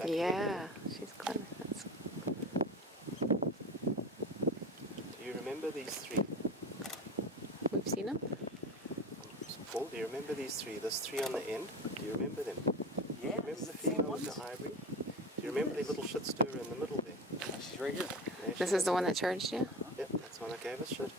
back. Yeah, she's clever. That's... Do you remember these three? We've seen them? Paul, do you remember these three? There's three on the end. Do you remember them? Yeah. Remember the female with the ivory? Do you remember the little shit stirrer in the middle there? She's right here. This is the one that charged you? Yep, that's the one that gave us shit.